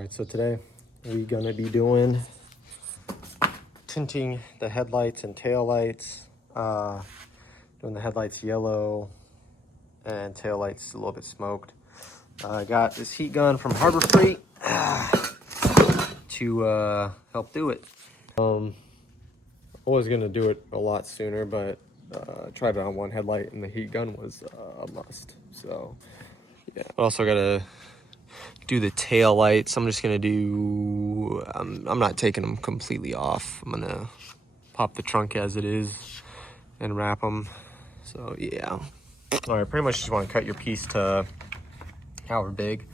Alright, so today we're gonna be doing tinting the headlights and taillights. Doing the headlights yellow and taillights a little bit smoked. I got this heat gun from Harbor Freight to help do it. I was gonna do it a lot sooner, but I tried it on one headlight and the heat gun was a must. So yeah, also gotta do the tail lights. I'm just gonna do, I'm not taking them completely off. I'm gonna pop the trunk as it is and wrap them. So yeah. All right, pretty much just want to cut your piece to however big,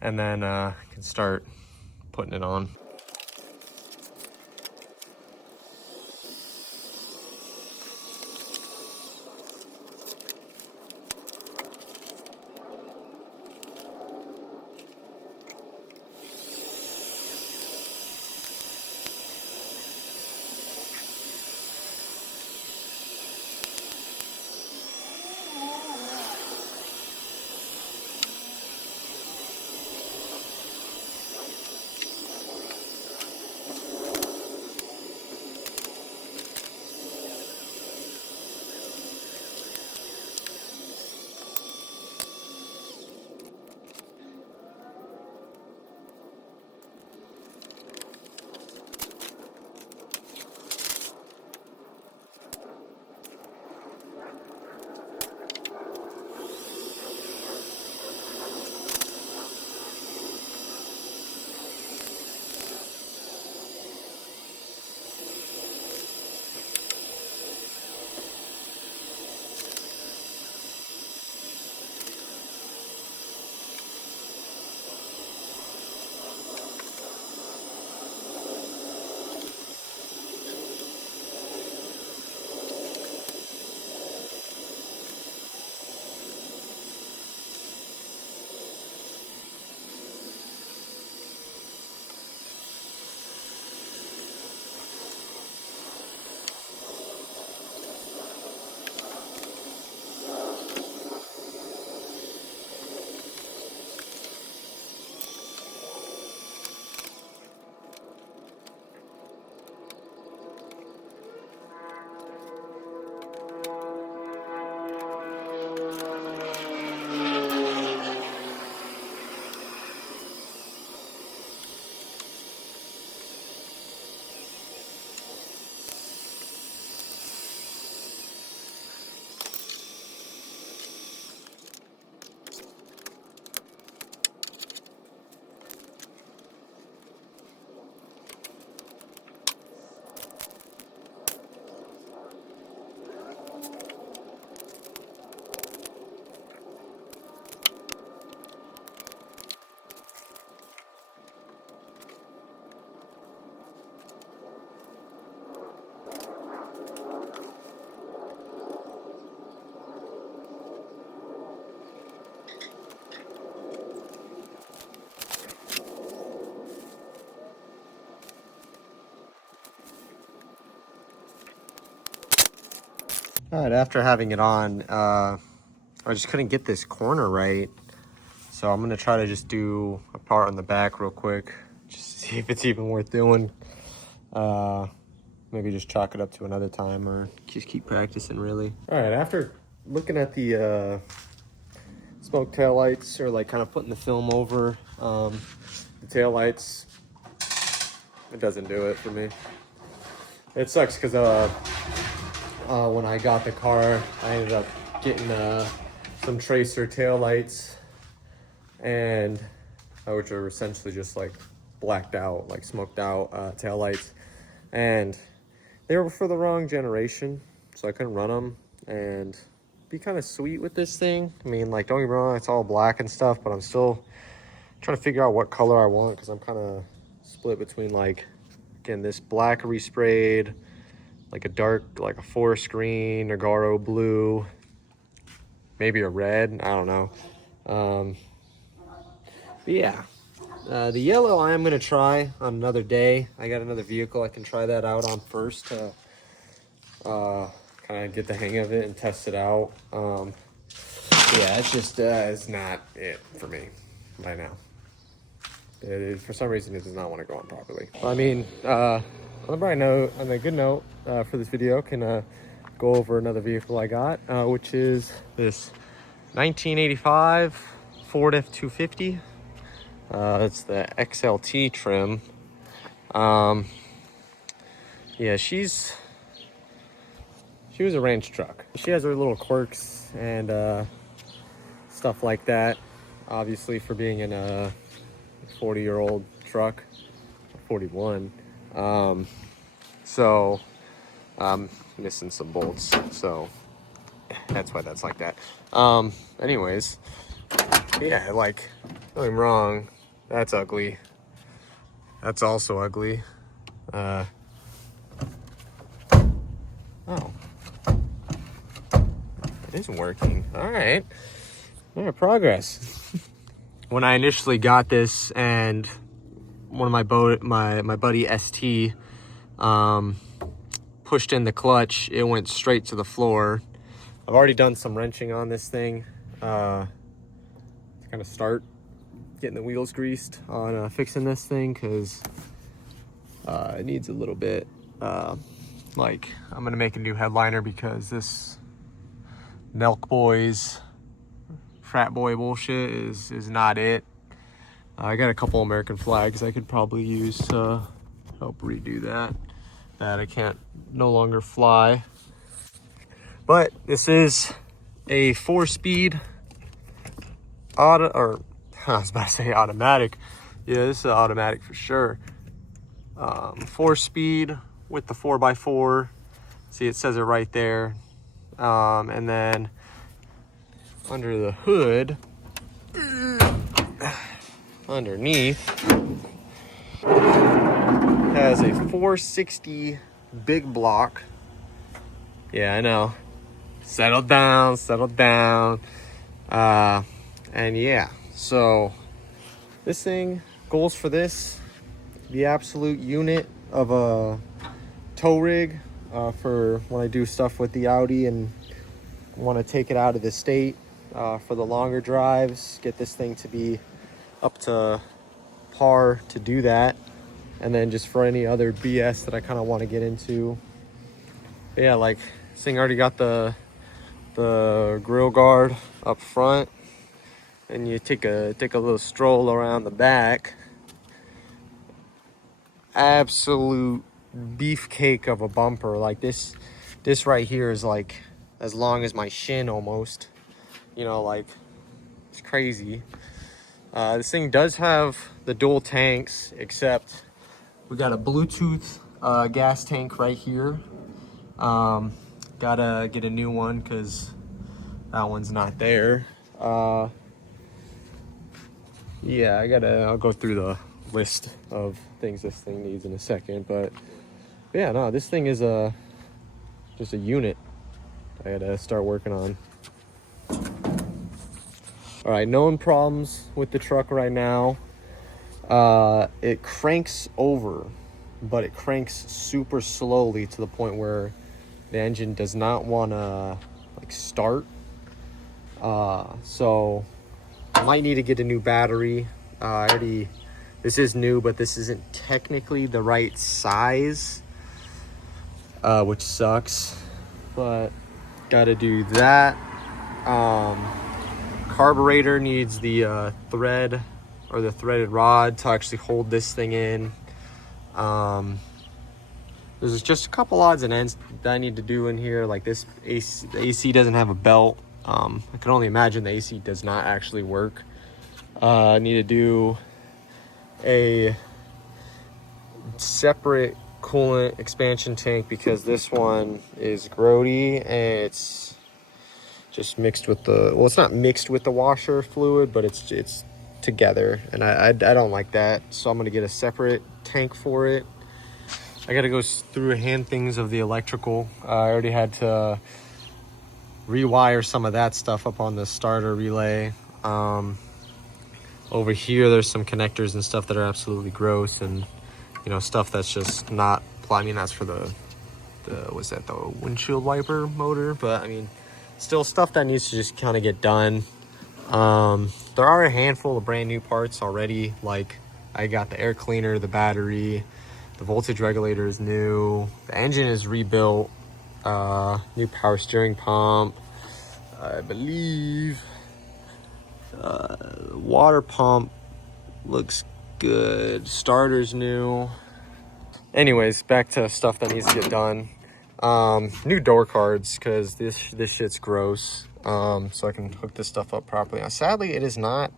and then you can start putting it on. All right, after having it on, I just couldn't get this corner right. So I'm gonna try to just do a part on the back real quick, just to see if it's even worth doing. Maybe just chalk it up to another time or just keep practicing really. All right, after looking at the smoke tail lights, or like kind of putting the film over the tail lights, it doesn't do it for me. It sucks because when I got the car, I ended up getting some tracer tail lights, and which are essentially just like blacked out, like smoked out tail lights, and they were for the wrong generation, so I couldn't run them and be kind of sweet with this thing. I mean, like, don't get me wrong, it's all black and stuff, but I'm still trying to figure out what color I want, because I'm kind of split between, like, again, this black resprayed, like a dark, like a forest green, Nagaro blue, maybe a red, I don't know. But yeah, the yellow I am gonna try on another day. I got another vehicle I can try that out on first to kind of get the hang of it and test it out. Yeah, it's just it's not it for me right now. For some reason, it does not want to go on properly. I mean, on a bright note, on a good note for this video, can go over another vehicle I got, which is this 1985 Ford F-250. It's the XLT trim. Yeah, she was a ranch truck. She has her little quirks and stuff like that. Obviously, for being in a 40-year-old truck, 41. So I'm missing some bolts, so that's why that's like that. Anyways, yeah, like, don't get me wrong, that's ugly. That's also ugly. Oh, it isn't working. All right, yeah, progress. When I initially got this, and one of my buddy ST pushed in the clutch, it went straight to the floor. I've already done some wrenching on this thing to kind of start getting the wheels greased on fixing this thing, because it needs a little bit. Like, I'm gonna make a new headliner because this Nelk Boys frat boy bullshit is not it. I got a couple American flags I could probably use to help redo that I can't no longer fly. But this is a 4-speed auto, or I was about to say automatic. Yeah, this is automatic for sure. 4-speed with the 4x4. See, it says it right there. And then under the hood, underneath, has a 460 big block. Yeah, I know. Settle down, settle down. And yeah, so this thing, goals for this, the absolute unit of a tow rig for when I do stuff with the Audi and want to take it out of the state for the longer drives, get this thing to be up to par to do that. And then just for any other BS that I kind of want to get into. But yeah, like, this thing already got the grill guard up front, and you take a little stroll around the back. Absolute beefcake of a bumper. Like, this right here is like as long as my shin almost. You know, like, it's crazy. This thing does have the dual tanks, except we got a Bluetooth gas tank right here. Gotta get a new one because that one's not there. Yeah, I'll go through the list of things this thing needs in a second, but yeah, no, this thing is just a unit I gotta start working on. All right, known problems with the truck right now. It cranks over, but it cranks super slowly to the point where the engine does not want to like start. So I might need to get a new battery. This is new, but this isn't technically the right size, which sucks, but gotta do that. Carburetor needs the thread or the threaded rod to actually hold this thing in. There's just a couple odds and ends that I need to do in here. Like this AC, the AC doesn't have a belt. I can only imagine the AC does not actually work. I need to do a separate coolant expansion tank because this one is grody and it's just mixed with the, well, it's not mixed with the washer fluid, but it's together, and I don't like that, so I'm gonna get a separate tank for it. I gotta go through a hand things of the electrical. I already had to rewire some of that stuff up on the starter relay. Over here there's some connectors and stuff that are absolutely gross, and you know, stuff that's just not, I mean, that's for the what's that, the windshield wiper motor, but I mean, still stuff that needs to just kind of get done. There are a handful of brand new parts already. Like, I got the air cleaner, the battery, the voltage regulator is new, the engine is rebuilt, new power steering pump, I believe. Water pump looks good. Starter's new. Anyways, back to stuff that needs to get done. New door cards, because this shit's gross. So I can hook this stuff up properly. Now, sadly, it is not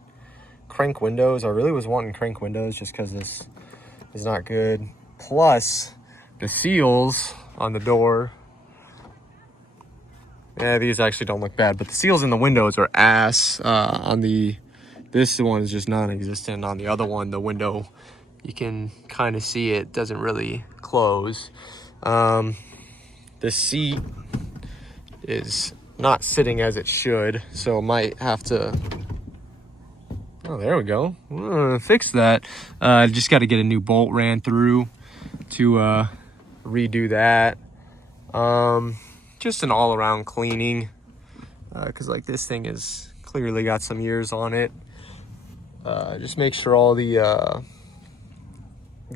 crank windows. I really was wanting crank windows just because this is not good. Plus, the seals on the door. Yeah, these actually don't look bad, but the seals in the windows are ass. This one is just non-existent. On the other one, the window, you can kind of see it doesn't really close. The seat is not sitting as it should, so might have to, oh, there we go. Fix that. Just got to get a new bolt ran through to redo that. Just an all-around cleaning, because like this thing is clearly got some years on it. Just make sure all the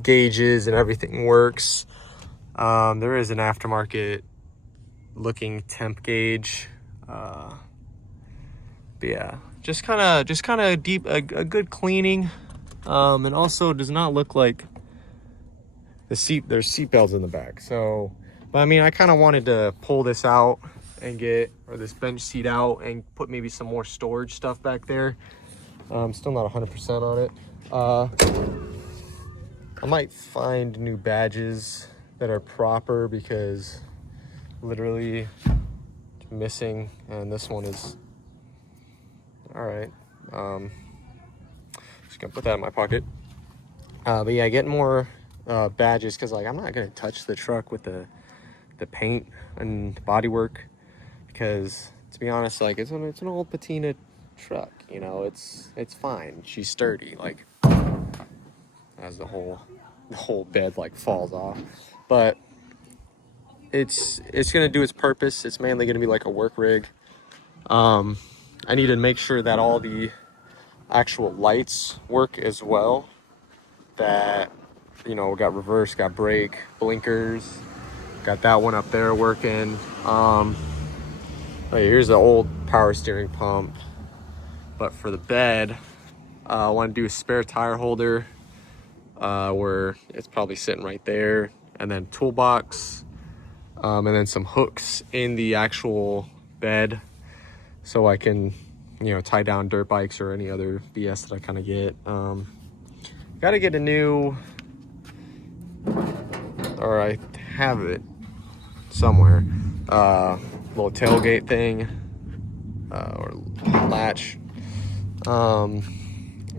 gauges and everything works. There is an aftermarket looking temp gauge, but yeah, just kind of deep, a good cleaning, and also does not look like there's seat belts in the back. So, but I mean, I kind of wanted to pull this out and or this bench seat out and put maybe some more storage stuff back there. I'm still not 100% on it. I might find new badges that are proper, because literally missing, and this one is all right. Just gonna put that in my pocket. But yeah, get more badges, because like I'm not gonna touch the truck with the paint and bodywork, because to be honest, like it's an old patina truck, you know. It's fine, she's sturdy, like as the whole bed like falls off, but it's gonna do its purpose. It's mainly gonna be like a work rig. I need to make sure that all the actual lights work as well, that, you know, got reverse, got brake, blinkers, got that one up there working. Here's the old power steering pump, but for the bed, I want to do a spare tire holder, where it's probably sitting right there, and then toolbox, and then some hooks in the actual bed, so I can, you know, tie down dirt bikes or any other BS that I kind of get. Got to get a new, or I have it somewhere, little tailgate thing, or latch.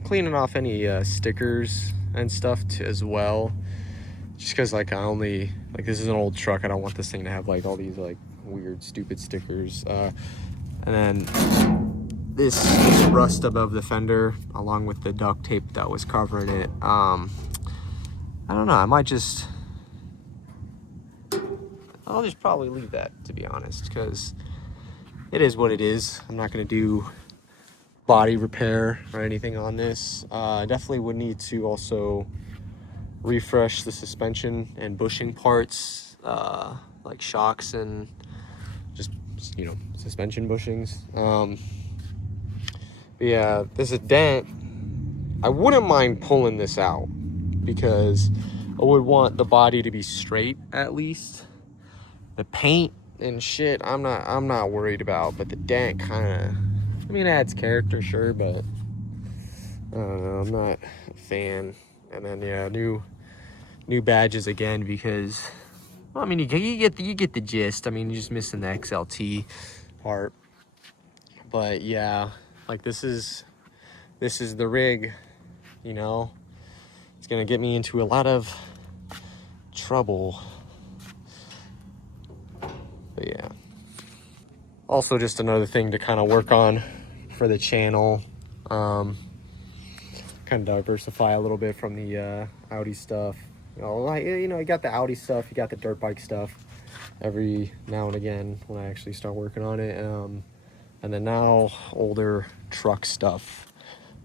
Cleaning off any stickers and stuff as well, just because like this is an old truck. I don't want this thing to have like all these like weird stupid stickers. And then this rust above the fender, along with the duct tape that was covering it. I don't know, I'll just probably leave that, to be honest, because it is what it is. I'm not going to do body repair or anything on this. I definitely would need to also refresh the suspension and bushing parts, like shocks and just, you know, suspension bushings. But yeah, there's a dent. I wouldn't mind pulling this out, because I would want the body to be straight at least. The paint and shit, I'm not worried about, but the dent kind of, I mean, it adds character, sure, but I don't know, I'm not a fan. And then yeah, new badges again, because, well, I mean, you get the gist. I mean, you're just missing the XLT part. But yeah, like this is the rig, you know. It's gonna get me into a lot of trouble. But yeah. Also, just another thing to kind of work on for the channel. Kind of diversify a little bit from the Audi stuff. You got the Audi stuff, you got the dirt bike stuff every now and again when I actually start working on it. And then now older truck stuff.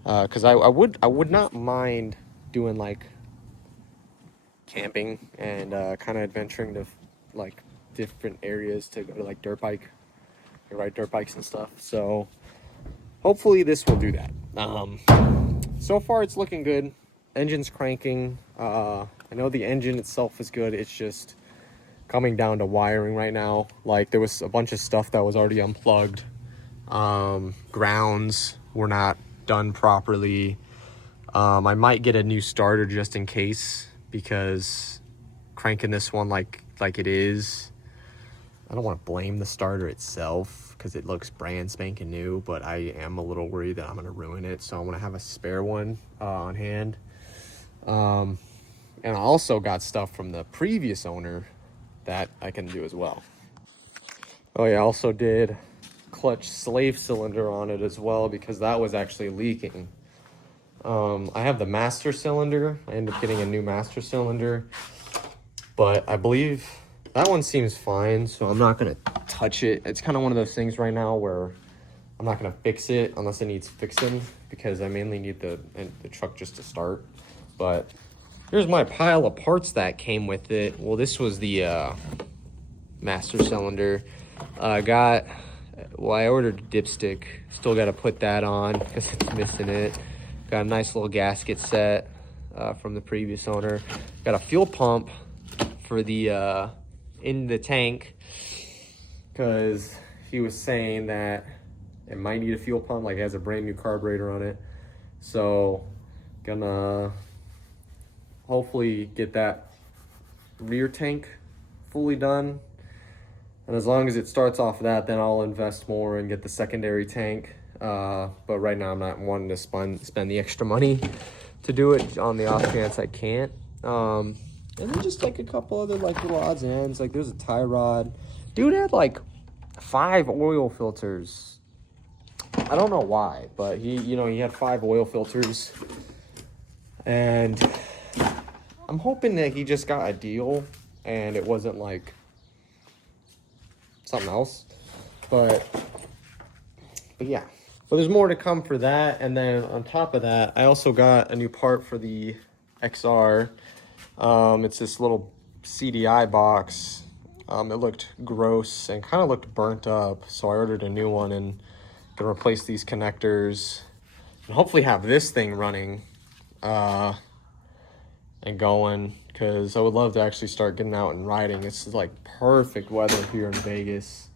Because I would not mind doing like camping and kind of adventuring to like different areas to go to like ride dirt bikes and stuff. So hopefully this will do that. So far it's looking good. Engine's cranking. I know the engine itself is good. It's just coming down to wiring right now. Like there was a bunch of stuff that was already unplugged. Grounds were not done properly. I might get a new starter just in case, because cranking this one like it is, I don't want to blame the starter itself because it looks brand spanking new, but I am a little worried that I'm going to ruin it. So I want to have a spare one on hand. And I also got stuff from the previous owner that I can do as well. Oh yeah, I also did clutch slave cylinder on it as well because that was actually leaking. I have the master cylinder. I ended up getting a new master cylinder, but I believe that one seems fine, so I'm not gonna touch it. It's kind of one of those things right now where I'm not gonna fix it unless it needs fixing, because I mainly need the truck just to start. But here's my pile of parts that came with it. Well, this was the master cylinder. I ordered a dipstick. Still got to put that on because it's missing it. Got a nice little gasket set from the previous owner. Got a fuel pump for the in the tank, because he was saying that it might need a fuel pump. Like it has a brand new carburetor on it. So gonna hopefully get that rear tank fully done. And as long as it starts off that, then I'll invest more and get the secondary tank. But right now I'm not wanting to spend the extra money to do it on the off chance I can't. And then just like a couple other like little odds and ends. Like there's a tie rod. Dude had like 5 oil filters. I don't know why, but he had 5 oil filters. And I'm hoping that he just got a deal and it wasn't like something else, but yeah. But there's more to come for that. And then on top of that, I also got a new part for the XR. It's this little CDI box. It looked gross and kind of looked burnt up, so I ordered a new one and gonna replace these connectors and hopefully have this thing running and going, because I would love to actually start getting out and riding. It's like perfect weather here in Vegas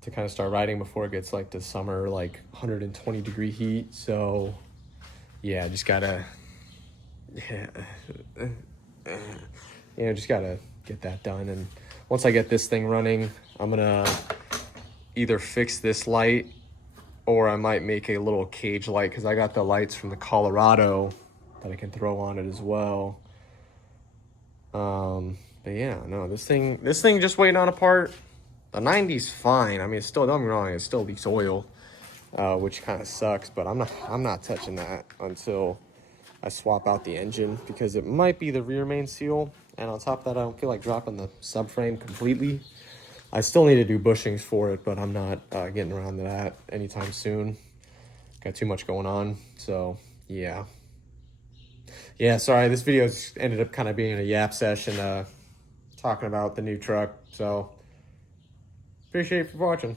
to kind of start riding before it gets like to summer, like 120 degree heat. So yeah, just gotta just gotta get that done. And once I get this thing running, I'm gonna either fix this light or I might make a little cage light, because I got the lights from the Colorado that I can throw on it as well. But yeah, no, this thing just waiting on a part. The 90's fine. I mean, it's still, don't get me wrong, it still leaks oil, which kind of sucks, but I'm not touching that until I swap out the engine, because it might be the rear main seal. And on top of that, I don't feel like dropping the subframe completely. I still need to do bushings for it, but I'm not getting around to that anytime soon. Got too much going on, so yeah. Yeah, sorry, this video ended up kind of being a yap session, talking about the new truck. So appreciate you for watching.